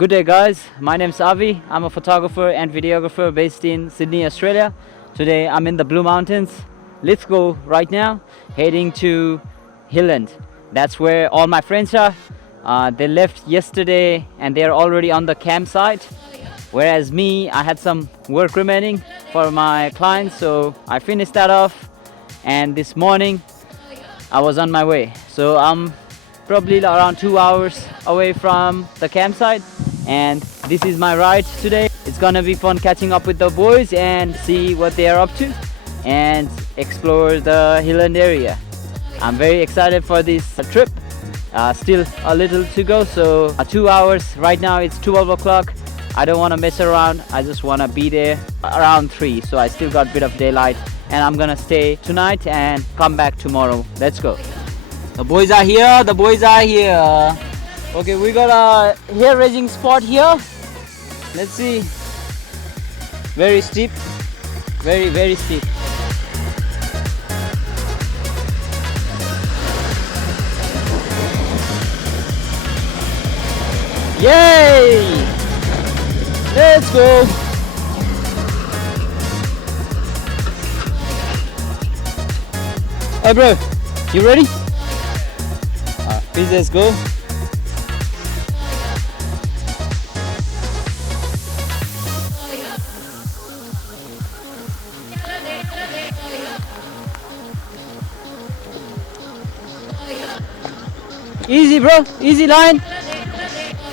Good day guys, my name is Avi. I'm a photographer and videographer based in Sydney, Australia. Today I'm in the Blue Mountains. Let's go right now, heading to Hilland. That's where all my friends are. They left yesterday and they're already on the campsite. Whereas me, I had some work remaining for my clients, so I finished that off. And this morning, I was on my way. So I'm probably around 2 hours away from the campsite. And this is my ride today. It's gonna be fun catching up with the boys and see what they are up to and explore the Hilland area. I'm very excited for this trip. Still a little to go, so 2 hours. Right now it's 12 o'clock. I don't want to mess around. I just want to be there around 3, so I still got a bit of daylight, and I'm gonna stay tonight and come back tomorrow. Let's go. The boys are here. The boys are here. Okay, we got a hair raising spot here. Let's see. Very steep. Very steep. Yay! Let's go. Hey bro, you ready? Please, let's go. Easy bro, easy line.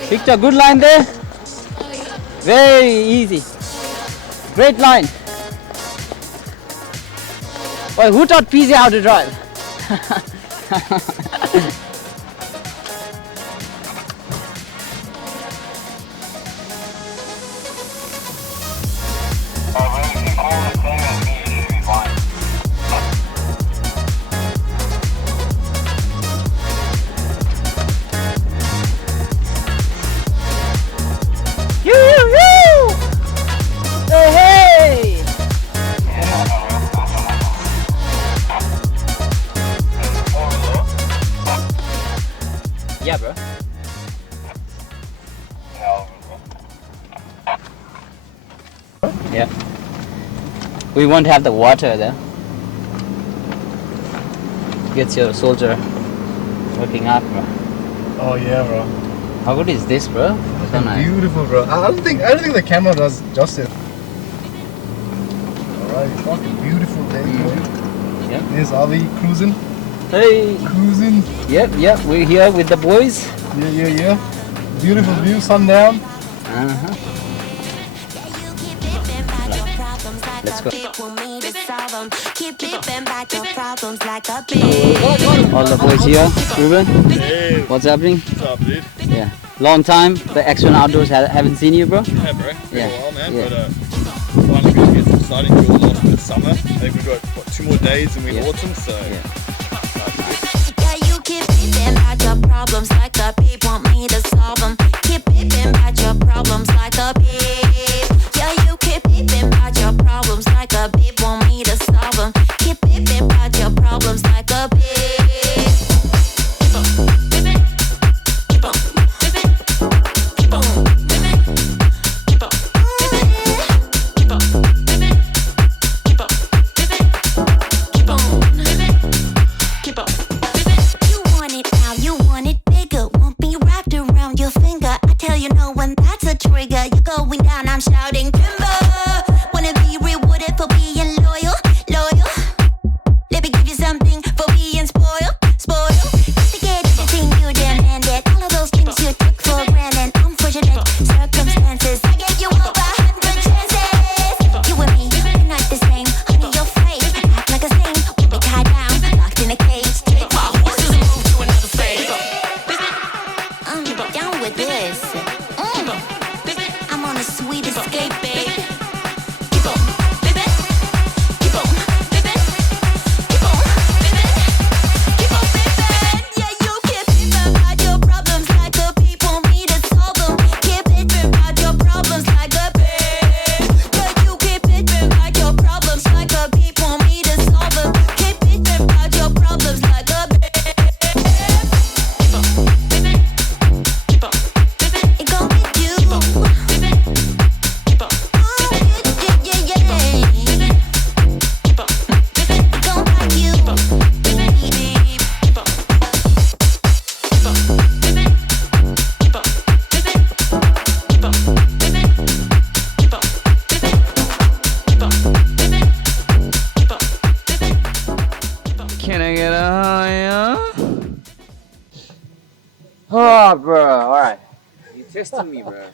Picked a good line there. Very easy. Great line. Well, who taught PZ how to drive? Yeah, bro. Yeah. We won't have the water there. Gets your soldier working hard, bro. Oh yeah, bro. How good is this, bro? So nice. Beautiful, bro. I don't think the camera does justice. Alright, fucking beautiful day, bro. Yeah. There's Avi cruising. Hey. Cruising. Yep. We're here with the boys. Yeah. Beautiful view, sundown. Let's go. All the boys here. Ruben, Hey, what's happening? what's up, dude? Yeah. Long time. The Action Outdoors haven't seen you, bro. Yeah, bro. Been Yeah, a while, man. yeah. But finally going to get starting to enjoy a lot of the summer. I think we've got, 2 more days and we're in autumn, so... Yeah. Problems like a beep, want me to solve them. Keep beeping about your problems like a beep. Yeah, you keep beeping about your problems like a beep, want me to solve them. Keep beeping about your problems like a beep. Keep on beeping, keep on beeping, keep on beeping, keep on beeping, keep on beeping, keep on beeping, keep on beeping, keep on. You want it bigger, won't be wrapped around your finger. I tell you no one, that's a trigger. You're going down, I'm shouting timber. Wanna be rewarded for being loyal. Let me give you something for being spoiled. Just to get everything you demanded. All of those things you took for granted. Unfortunate circumstances. I gave you over 100 chances. You and me, we're not the same. Honey, you're fake. Act like a saint. We'll be tied down, locked in a cage. Take my horses and move to another state. I'm down with this. I'm on a sweet escape, babe. Oh, bro. All right. You testing me, bro.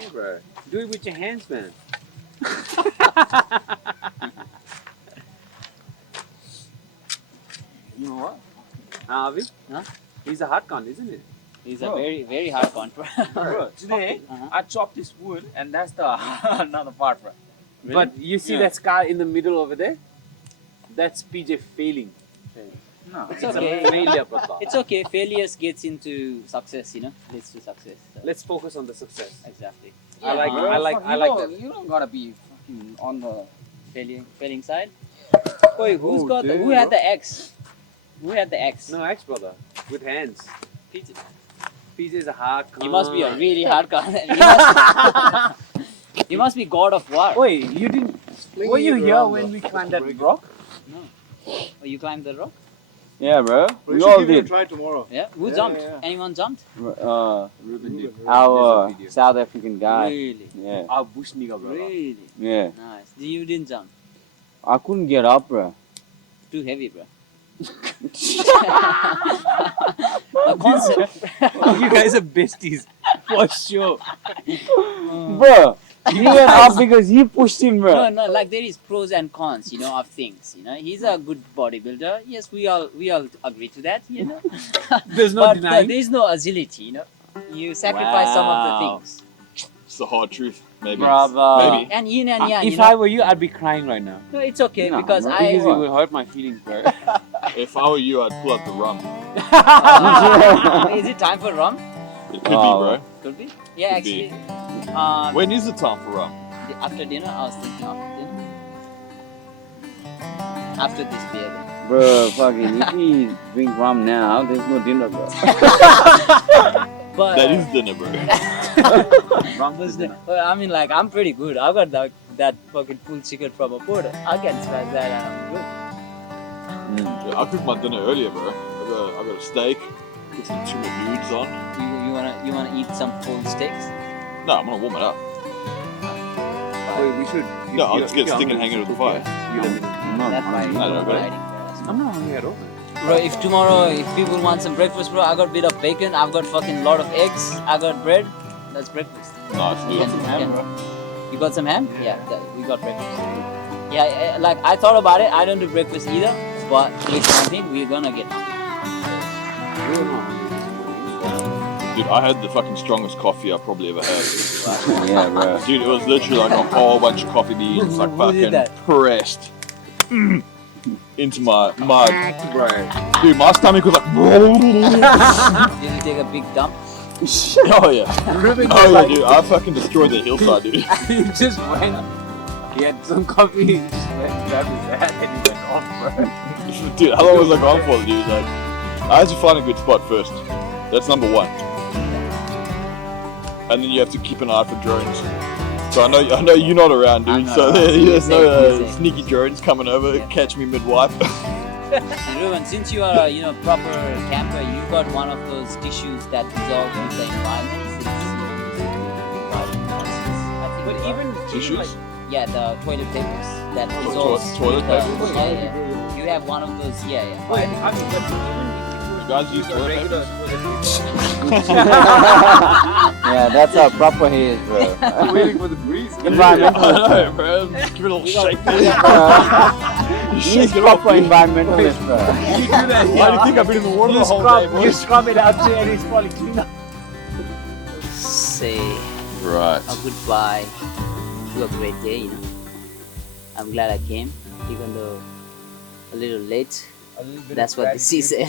Yeah, bro. Do it with your hands, man. You know what? Avi? Huh? He's a hard con, isn't it? He's a very hard one, bro. Bro, today I chopped this wood and that's the another part, bro. Really? But you see that scar in the middle over there? That's PJ failing. No, It's it's a okay. failure, brother. It's okay. Failures gets into success, you know. Leads to success. So. Let's focus on the success. Exactly. I like that. You don't gotta be fucking on the failing side. Wait, who's Oh, got the, damn, who had bro. the X? Who had the X? No axe, brother. With hands. PJ. PJ is a hard con. You must be a really hard guy. You must be God of War. Wait, you didn't. Were you here when we climbed that rock? Oh, you climbed the rock? Yeah, bro. We We should all give it a did. try tomorrow. Yeah. Who Yeah, jumped? yeah. Anyone jumped? Ruben did. Our There's a video. South African guy. Really? Yeah, Our bush nigga, brother. Really? yeah. Nice. You didn't jump. I couldn't get up, bro. Too heavy, bro. The concept. You guys are besties. For sure. Bro, he went up because he pushed him, bro. No, like there is pros and cons, you know, of things. You know, he's a good bodybuilder. Yes, we all agree to that, you know. There's no but denying. there's no agility, you know. You sacrifice some of the Wow. things. It's the hard truth, maybe. Bravo. Maybe. And yin and yang. If you know? I were you, I'd be crying right now. No, it's okay No, because bro, I. Because it would hurt my feelings, bro. If I were you, I'd pull out the rum. Is it time for rum? It could Oh. be, Could be. Yeah, Could be. actually. bro. When is the time for rum? After dinner, I was thinking after dinner. After this beer, then. Bro, fucking, if we drink rum now, there's no dinner, bro. But That is dinner, bro. I mean, like, I'm pretty good. I got that fucking full chicken from a port. I can smash that and I'm good. Yeah, I cooked my dinner earlier, bro. I got a steak, put some tuna nudes on. You wanna eat some full steaks? No, I'm gonna warm it up. Wait, we should. No, I'll just get a stick and hang it with the fire. You let me know. No, That's why no, you're no, but- riding for us. I'm not hungry at all. Bro, if tomorrow, if people want some breakfast, bro, I got a bit of bacon, I've got fucking lot of eggs, I got bread. That's breakfast. Nice, You dude. can- You got some ham? Yeah, we got breakfast. Yeah, like I thought about it. I don't do breakfast either, but with one thing, we're gonna get hungry. Dude, I had the fucking strongest coffee I probably ever had. Yeah, bro. Dude, it was literally like a whole bunch of coffee beans, like Who did fucking that? pressed into my mug. Bro. Dude, my stomach was like, Did you take a big dump? oh yeah. Ruben Oh yeah, dude, I fucking destroyed the hillside, dude. he just went. He had some coffee. He just went and grabbed his hat and he went off, bro. Dude, how long was I gone for, dude? Like, I had to find a good spot first. That's number one. And then you have to keep an eye for drones. So I know you're not around, dude. I'm not So around. there's no Be safe. sneaky drones coming over, Yeah. catch me mid-wipe. And Ruben, since you are a proper camper, you got one of those tissues that dissolve with the environment. But even Tissues? like, Yeah, the toilet papers that Oh, dissolves. toilet with the- papers? Yeah. You have one of those. Yeah. Wait, I mean, but even You guys use toilet regular papers? Yeah, that's how proper he is, bro. I'm waiting for the breeze. I Environmentalist. know, bro. Just give it a little shake there. You He's shake it off, proper dude. environmentalist, bro. You do that, Why do you think I've been in the water the whole day, boy? You scrub it out there and it's probably clean up. Say Right. a goodbye to a great day. I'm glad I came, even though a little late. That's what the sea said.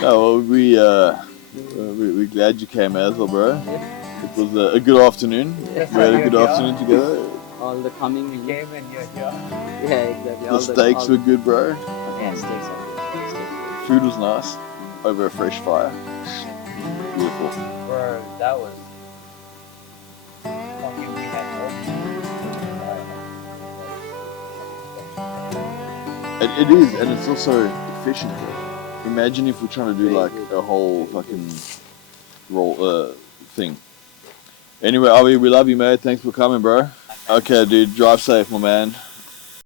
No, well, we're glad you came as well, bro. It was a good afternoon. We had a good afternoon together. All the coming. Came and you're here. Yeah, exactly. The steaks were good, bro. Yeah, steaks are good. Steaks are good. Food was nice. Over a fresh fire. Beautiful. Bro, that was fucking. We had It is, and it's also efficient. Imagine if we're trying to do like a whole fucking roll thing. Anyway, Avi, we love you, mate. Thanks for coming, bro. Okay, dude, drive safe, my man.